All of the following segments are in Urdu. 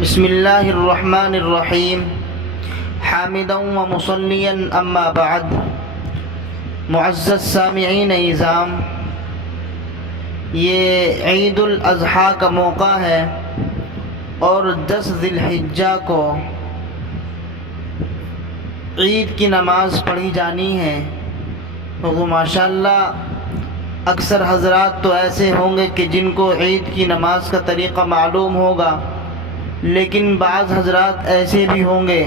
بسم اللہ الرحمن الرحیم حامدا و مصلیا اما بعد۔ معزز سامعین اعظام، یہ عید الاضحیٰ کا موقع ہے اور 10 ذی الحجہ کو عید کی نماز پڑھی جانی ہے۔ تو ماشاءاللہ اکثر حضرات تو ایسے ہوں گے کہ جن کو عید کی نماز کا طریقہ معلوم ہوگا، لیکن بعض حضرات ایسے بھی ہوں گے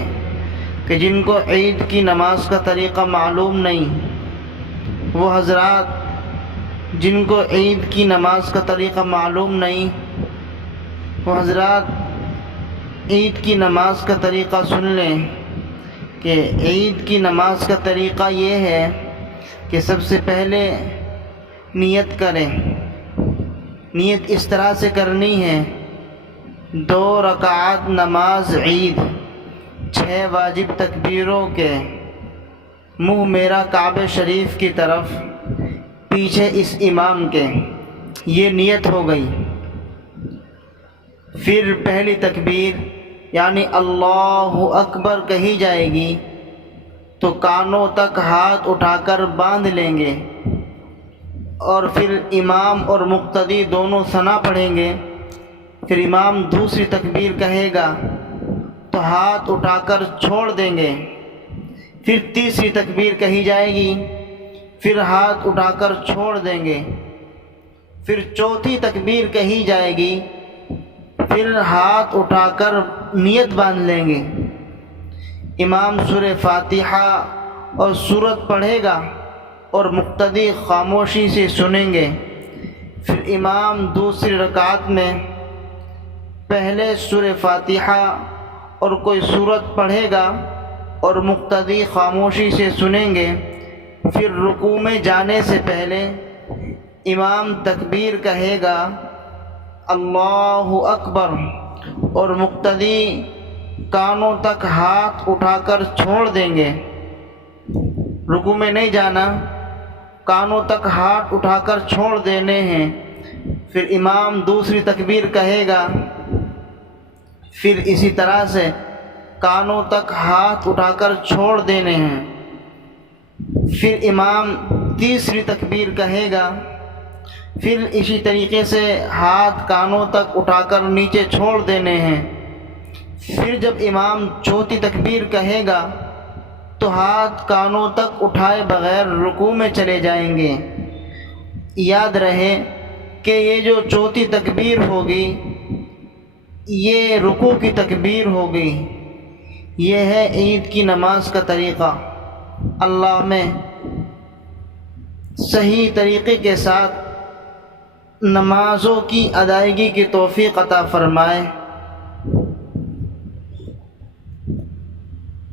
کہ جن کو عید کی نماز کا طریقہ معلوم نہیں۔ وہ حضرات جن کو عید کی نماز کا طریقہ معلوم نہیں، وہ حضرات عید کی نماز کا طریقہ سن لیں کہ عید کی نماز کا طریقہ یہ ہے کہ سب سے پہلے نیت کریں۔ نیت اس طرح سے کرنی ہے: 2 رکعات نماز عید، 6 واجب تکبیروں کے، منہ میرا کعبہ شریف کی طرف، پیچھے اس امام کے۔ یہ نیت ہو گئی۔ پھر پہلی تکبیر یعنی اللہ اکبر کہی جائے گی تو کانوں تک ہاتھ اٹھا کر باندھ لیں گے، اور پھر امام اور مقتدی دونوں ثنا پڑھیں گے۔ پھر امام دوسری تکبیر کہے گا تو ہاتھ اٹھا کر چھوڑ دیں گے۔ پھر تیسری تکبیر کہی جائے گی، پھر ہاتھ اٹھا کر چھوڑ دیں گے۔ پھر چوتھی تکبیر کہی جائے گی، پھر ہاتھ اٹھا کر نیت باندھ لیں گے۔ امام سورہ فاتحہ اور سورت پڑھے گا اور مقتدی خاموشی سے سنیں گے۔ پھر امام دوسری رکعت میں پہلے سورہ فاتحہ اور کوئی سورت پڑھے گا اور مقتدی خاموشی سے سنیں گے۔ پھر رکوع میں جانے سے پہلے امام تکبیر کہے گا اللہ اکبر، اور مقتدی کانوں تک ہاتھ اٹھا کر چھوڑ دیں گے۔ رکوع میں نہیں جانا، کانوں تک ہاتھ اٹھا کر چھوڑ دینے ہیں۔ پھر امام دوسری تکبیر کہے گا، پھر اسی طرح سے کانوں تک ہاتھ اٹھا کر چھوڑ دینے ہیں۔ پھر امام تیسری تکبیر کہے گا، پھر اسی طریقے سے ہاتھ کانوں تک اٹھا کر نیچے چھوڑ دینے ہیں۔ پھر جب امام چوتھی تکبیر کہے گا تو ہاتھ کانوں تک اٹھائے بغیر رکوع میں چلے جائیں گے۔ یاد رہے کہ یہ جو چوتھی تکبیر ہوگی یہ رکوع کی تکبیر ہوگی۔ یہ ہے عید کی نماز کا طریقہ۔ اللہ میں صحیح طریقے کے ساتھ نمازوں کی ادائیگی کی توفیق عطا فرمائے۔